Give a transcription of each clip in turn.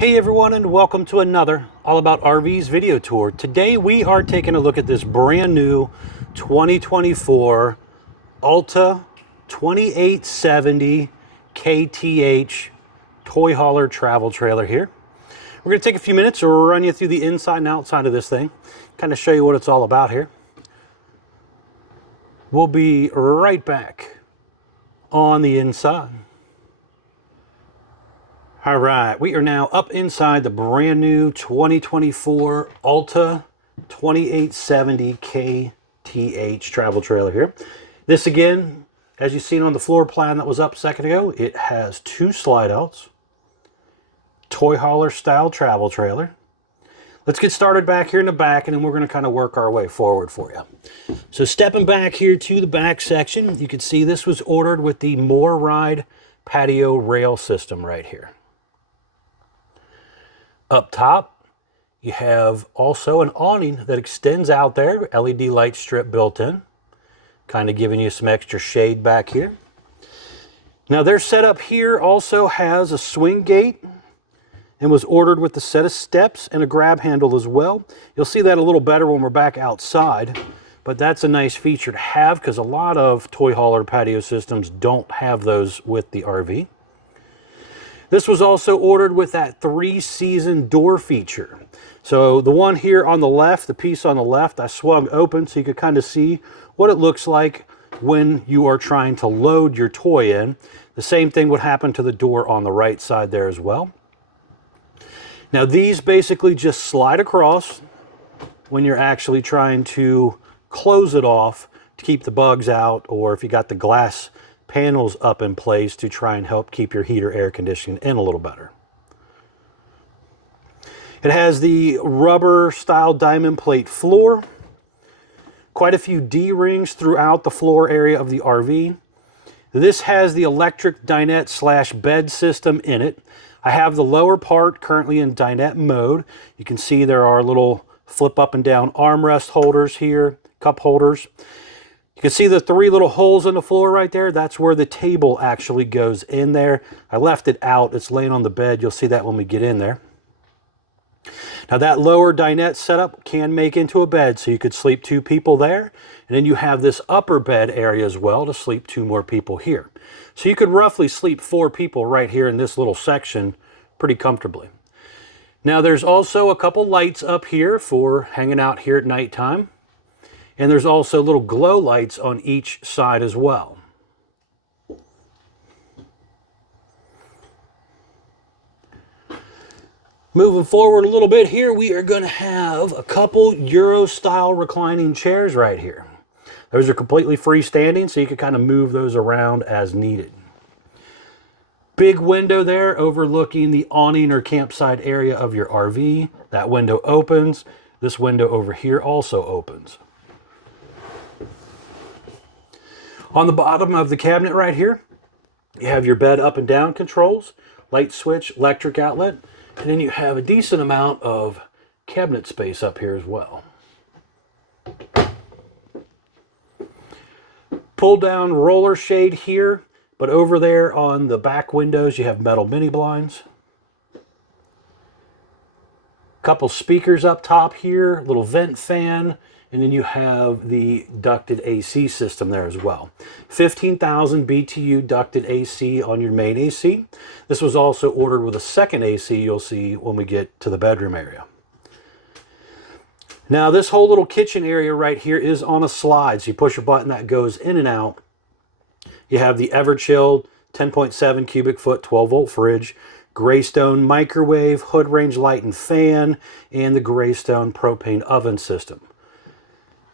Hey everyone, and welcome to another All About RVs video tour. Today we are taking a look at this brand new 2024 Alta 2870KTH toy hauler travel trailer here. We're going to take a few minutes to run you through the inside and outside of this thing, kind of show you what it's all about here. We'll be right back on the inside. All right, we are now up inside the brand new 2024 Alta 2870KTH travel trailer here. This again, as you've seen on the floor plan that was up a second ago, it has two slide outs, toy hauler style travel trailer. Let's get started back here in the back, and then we're going to kind of work our way forward for you. So stepping back here to the back section, you can see this was ordered with the More Ride patio rail system right here. Up top, you have also an awning that extends out there, LED light strip built in, kind of giving you some extra shade back here. Now their setup here also has a swing gate and was ordered with a set of steps and a grab handle as well. You'll see that a little better when we're back outside, but that's a nice feature to have because a lot of toy hauler patio systems don't have those with the RV. This was also ordered with that 3-season door feature. So the one here on the left, the piece on the left, I swung open so you could kind of see what it looks like when you are trying to load your toy in. The same thing would happen to the door on the right side there as well. Now these basically just slide across when you're actually trying to close it off to keep the bugs out, or if you got the glass panels up in place to try and help keep your heater air conditioning in a little better. It has the rubber style diamond plate floor, quite a few D-rings throughout the floor area of the RV. This has the electric dinette slash bed system in it. I have the lower part currently in dinette mode. You can see there are little flip up and down armrest holders here, cup holders. You can see the 3 little holes in the floor right there. That's where the table actually goes in there. I left it out. It's laying on the bed. You'll see that when we get in there. Now that lower dinette setup can make into a bed, so you could sleep 2 people there. And then you have this upper bed area as well to sleep 2 more people here. So you could roughly sleep 4 people right here in this little section pretty comfortably. Now there's also a couple lights up here for hanging out here at nighttime. And there's also little glow lights on each side as well. Moving forward a little bit here, we are going to have a couple Euro-style reclining chairs right here. Those are completely freestanding, so you can kind of move those around as needed. Big window there overlooking the awning or campsite area of your RV. That window opens. This window over here also opens. On the bottom of the cabinet right here, you have your bed up and down controls, light switch, electric outlet, and then you have a decent amount of cabinet space up here as well. Pull down roller shade here, but over there on the back windows you have metal mini blinds. Couple speakers up top here, little vent fan, and then you have the ducted AC system there as well. 15,000 BTU ducted AC on your main AC. This was also ordered with a second AC you'll see when we get to the bedroom area. Now this whole little kitchen area right here is on a slide. So you push a button that goes in and out. You have the ever-chilled 10.7 cubic foot 12-volt fridge, Greystone microwave, hood range light and fan, and the Greystone propane oven system.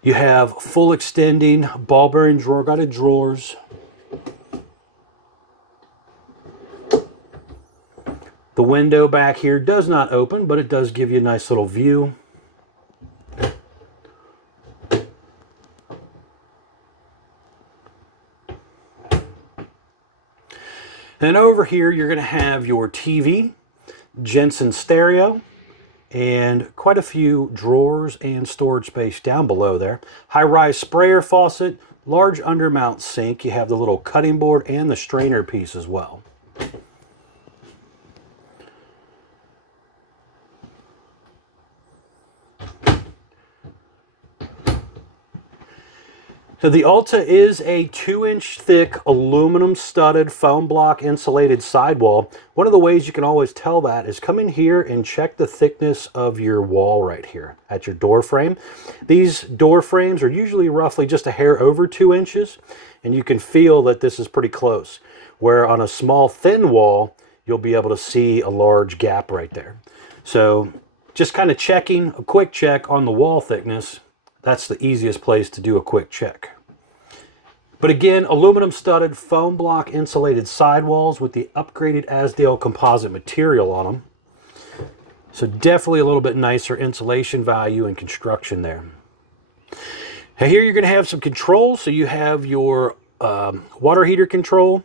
You have full extending ball bearing drawer guided drawers. The window back here does not open, but it does give you a nice little view. And over here you're going to have your TV, Jensen stereo, and quite a few drawers and storage space down below there. High-rise sprayer faucet, large undermount sink. You have the little cutting board and the strainer piece as well. So the Alta is a 2-inch thick aluminum studded foam block insulated sidewall. One of the ways you can always tell that is come in here and check the thickness of your wall right here at your door frame. These door frames are usually roughly just a hair over 2 inches, and you can feel that this is pretty close. Where on a small thin wall, you'll be able to see a large gap right there. So just kind of checking a quick check on the wall thickness. That's the easiest place to do a quick check. But again, aluminum studded foam block insulated sidewalls with the upgraded Azdel composite material on them. So definitely a little bit nicer insulation value and construction there. Now here you're going to have some controls. So you have your water heater control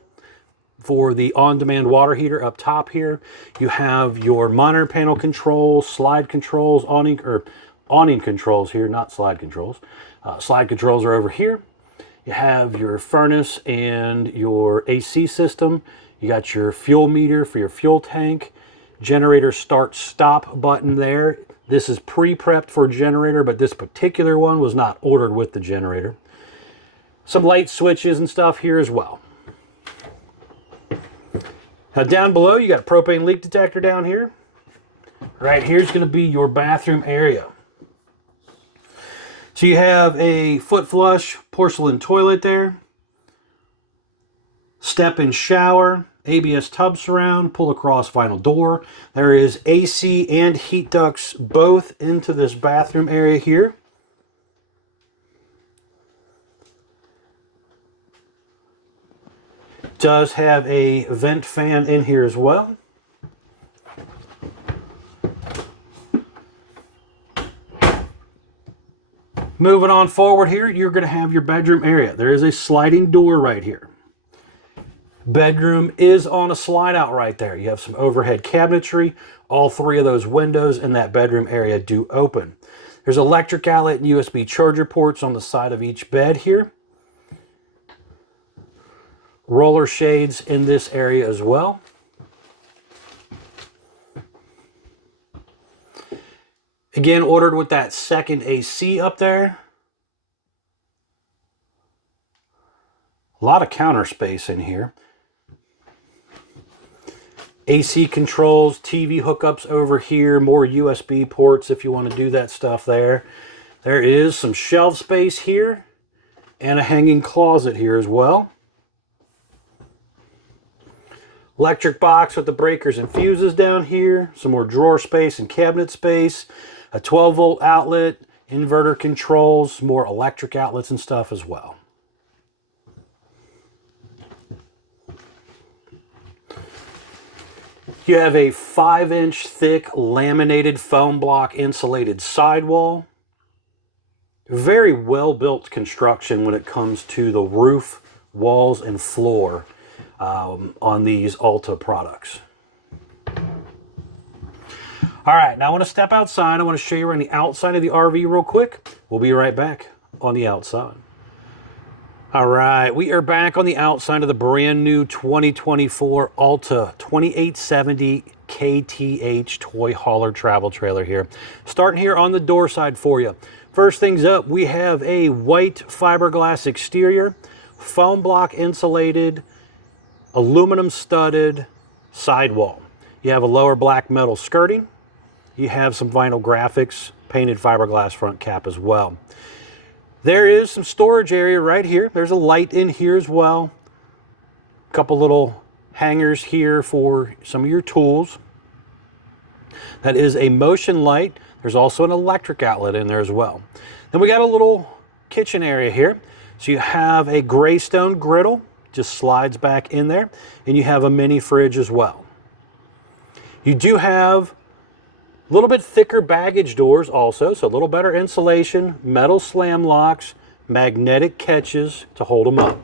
for the on-demand water heater up top here. You have your monitor panel controls, slide controls, awning controls here, not slide controls. Slide controls are over here. You have your furnace and your AC system. You got your fuel meter for your fuel tank. Generator start-stop button there. This is pre-prepped for a generator, but this particular one was not ordered with the generator. Some light switches and stuff here as well. Now down below, you got a propane leak detector down here. Right here's going to be your bathroom area. So you have a foot flush porcelain toilet there. Step-in shower, ABS tub surround, pull across vinyl door. There is AC and heat ducts both into this bathroom area here. Does have a vent fan in here as well. Moving on forward here, you're going to have your bedroom area. There is a sliding door right here. Bedroom is on a slide out right there. You have some overhead cabinetry. All three of those windows in that bedroom area do open. There's electric outlet and USB charger ports on the side of each bed here. Roller shades in this area as well. Again, ordered with that second AC up there. A lot of counter space in here. AC controls, TV hookups over here, more USB ports if you want to do that stuff there. There is some shelf space here and a hanging closet here as well. Electric box with the breakers and fuses down here. Some more drawer space and cabinet space. A 12-volt outlet, inverter controls, more electric outlets and stuff as well. You have a 5-inch thick laminated foam block insulated sidewall. Very well-built construction when it comes to the roof, walls, and floor on these Alta products. All right, now I want to step outside. I want to show you around the outside of the RV real quick. We'll be right back on the outside. All right, we are back on the outside of the brand new 2024 Alta 2870KTH toy hauler travel trailer here. Starting here on the door side for you. First things up, we have a white fiberglass exterior, foam block insulated, aluminum studded sidewall. You have a lower black metal skirting. You have some vinyl graphics, painted fiberglass front cap as well. There is some storage area right here. There's a light in here as well. A couple little hangers here for some of your tools. That is a motion light. There's also an electric outlet in there as well. Then we got a little kitchen area here. So you have a gray stone griddle, just slides back in there, and you have a mini fridge as well. You do have a little bit thicker baggage doors also, so a little better insulation, metal slam locks, magnetic catches to hold them up.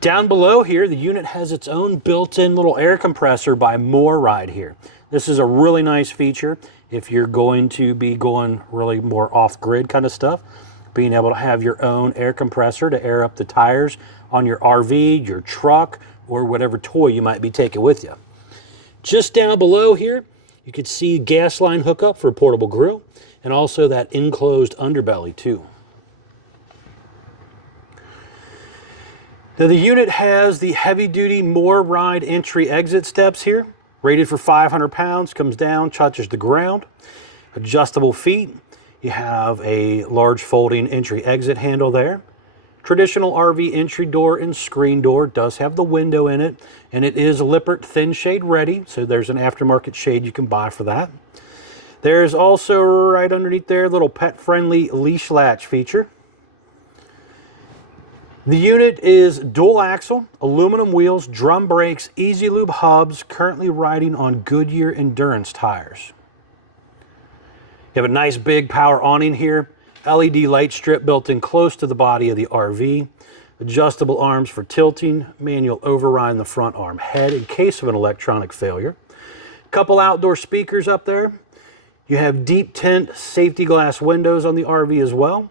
Down below here, the unit has its own built-in little air compressor by MoreRide here. This is a really nice feature if you're going to be going really more off-grid kind of stuff. Being able to have your own air compressor to air up the tires on your RV, your truck, or whatever toy you might be taking with you. Just down below here, you can see gas line hookup for a portable grill and also that enclosed underbelly too. Now the unit has the heavy-duty MORryde entry-exit steps here, rated for 500 pounds, comes down, touches the ground. Adjustable feet. You have a large folding entry-exit handle there. Traditional RV entry door and screen door, does have the window in it, and it is Lippert thin shade ready, so there's an aftermarket shade you can buy for that. There's also right underneath there a little pet-friendly leash latch feature. The unit is dual axle, aluminum wheels, drum brakes, easy lube hubs, currently riding on Goodyear Endurance tires. You have a nice big power awning here, LED light strip built in close to the body of the RV, adjustable arms for tilting, manual override in the front arm head in case of an electronic failure. Couple outdoor speakers up there. You have deep tint safety glass windows on the RV as well.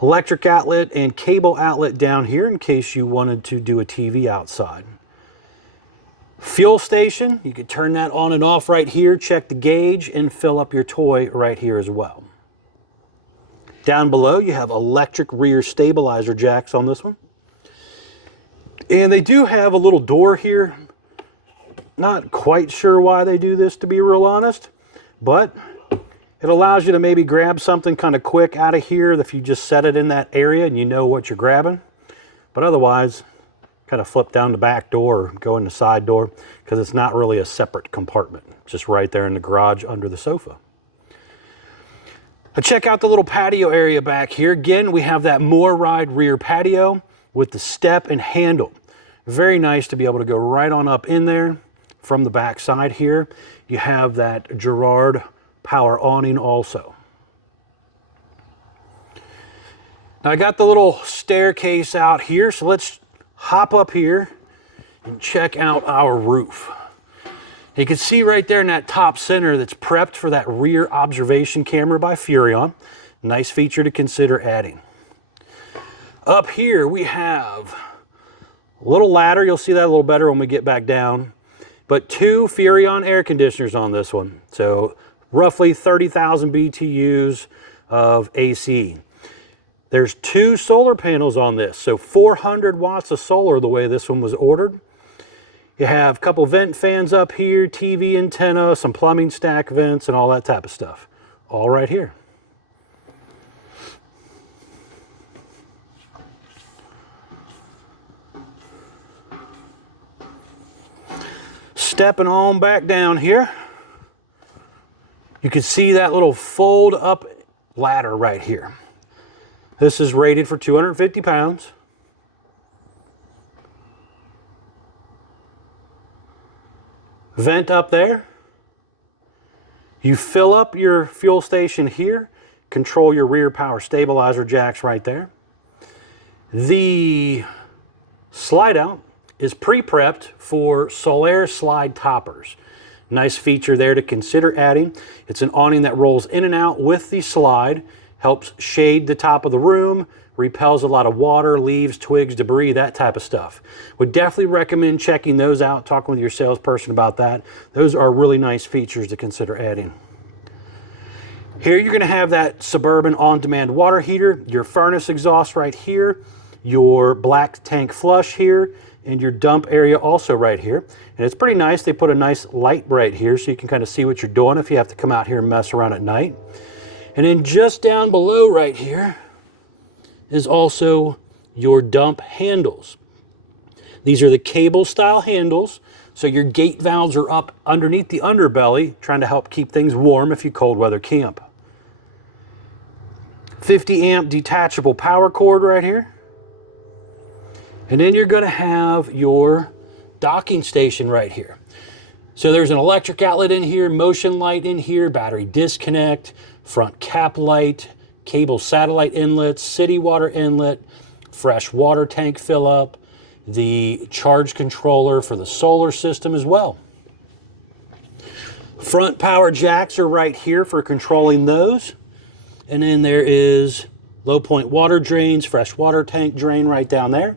Electric outlet and cable outlet down here in case you wanted to do a TV outside. Fuel station, you can turn that on and off right here, check the gauge, and fill up your toy right here as well. Down below, you have electric rear stabilizer jacks on this one. And they do have a little door here. Not quite sure why they do this, to be real honest, but it allows you to maybe grab something kind of quick out of here if you just set it in that area and you know what you're grabbing. But otherwise, kind of flip down the back door or go in the side door because it's not really a separate compartment. Just right there in the garage under the sofa. Check out the little patio area back here. Again, we have that MORryde rear patio with the step and handle. Very nice to be able to go right on up in there from the back side here. You have that Girard power awning also. Now I got the little staircase out here, so let's hop up here and check out our roof. You can see right there in that top center that's prepped for that rear observation camera by Furrion. Nice feature to consider adding. Up here we have a little ladder. You'll see that a little better when we get back down. But 2 Furrion air conditioners on this one. So roughly 30,000 BTUs of AC. There's 2 solar panels on this, so 400 watts of solar the way this one was ordered. You have a couple vent fans up here, TV antenna, some plumbing stack vents, and all that type of stuff. All right here. Stepping on back down here, you can see that little fold up ladder right here. This is rated for 250 pounds. Vent up there. You fill up your fuel station here, control your rear power stabilizer jacks right there. The slide out is pre-prepped for Solaire slide toppers. Nice feature there to consider adding. It's an awning that rolls in and out with the slide, helps shade the top of the room, repels a lot of water, leaves, twigs, debris, that type of stuff. Would definitely recommend checking those out, talking with your salesperson about that. Those are really nice features to consider adding. Here you're going to have that Suburban on-demand water heater, your furnace exhaust right here, your black tank flush here, and your dump area also right here. And it's pretty nice. They put a nice light right here so you can kind of see what you're doing if you have to come out here and mess around at night. And then just down below right here is also your dump handles. These are the cable style handles, so your gate valves are up underneath the underbelly, trying to help keep things warm if you cold weather camp. 50 amp detachable power cord right here. And then you're going to have your docking station right here. So there's an electric outlet in here, motion light in here, battery disconnect, front cap light, cable satellite inlets, city water inlet, fresh water tank fill up, the charge controller for the solar system as well. Front power jacks are right here for controlling those. And then there is low point water drains, fresh water tank drain right down there.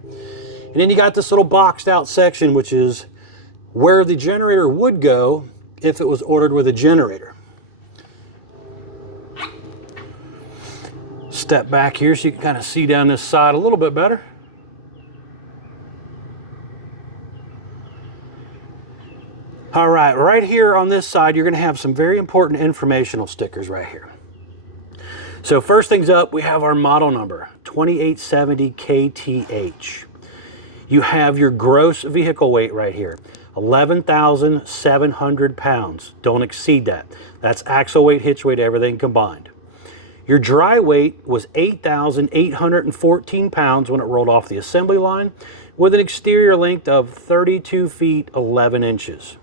And then you got this little boxed out section, which is where the generator would go if it was ordered with a generator. step back here so you can kind of see down this side a little bit better. All right, right here on this side, you're going to have some very important informational stickers right here. So first things up, we have our model number, 2870KTH. You have your gross vehicle weight right here, 11,700 pounds. Don't exceed that. That's axle weight, hitch weight, everything combined. Your dry weight was 8,814 pounds when it rolled off the assembly line, with an exterior length of 32 feet 11 inches.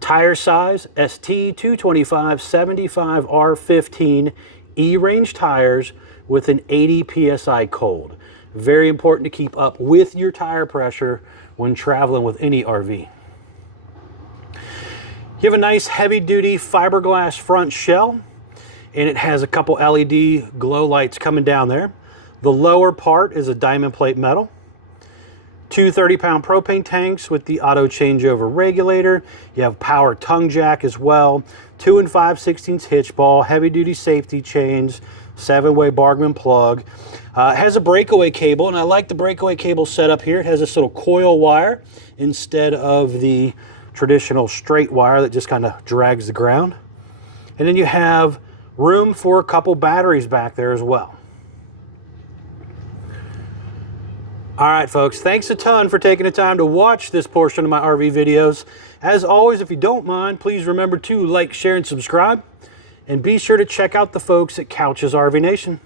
Tire size, ST 225/75R15 E-range tires with an 80 PSI cold. Very important to keep up with your tire pressure when traveling with any RV. You have a nice heavy-duty fiberglass front shell, and it has a couple LED glow lights coming down there. The lower part is a diamond plate metal. Two 30-pound propane tanks with the auto changeover regulator. You have power tongue jack as well. 2 5/16 hitch ball, heavy-duty safety chains, 7-way Bargman plug. It has a breakaway cable, and I like the breakaway cable setup here. It has this little coil wire instead of the traditional straight wire that just kind of drags the ground. And then you have room for a couple batteries back there as well. All right, folks, thanks a ton for taking the time to watch this portion of my RV videos. As always, if you don't mind, please remember to like, share, and subscribe. And be sure to check out the folks at Couch's RV Nation.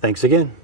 Thanks again.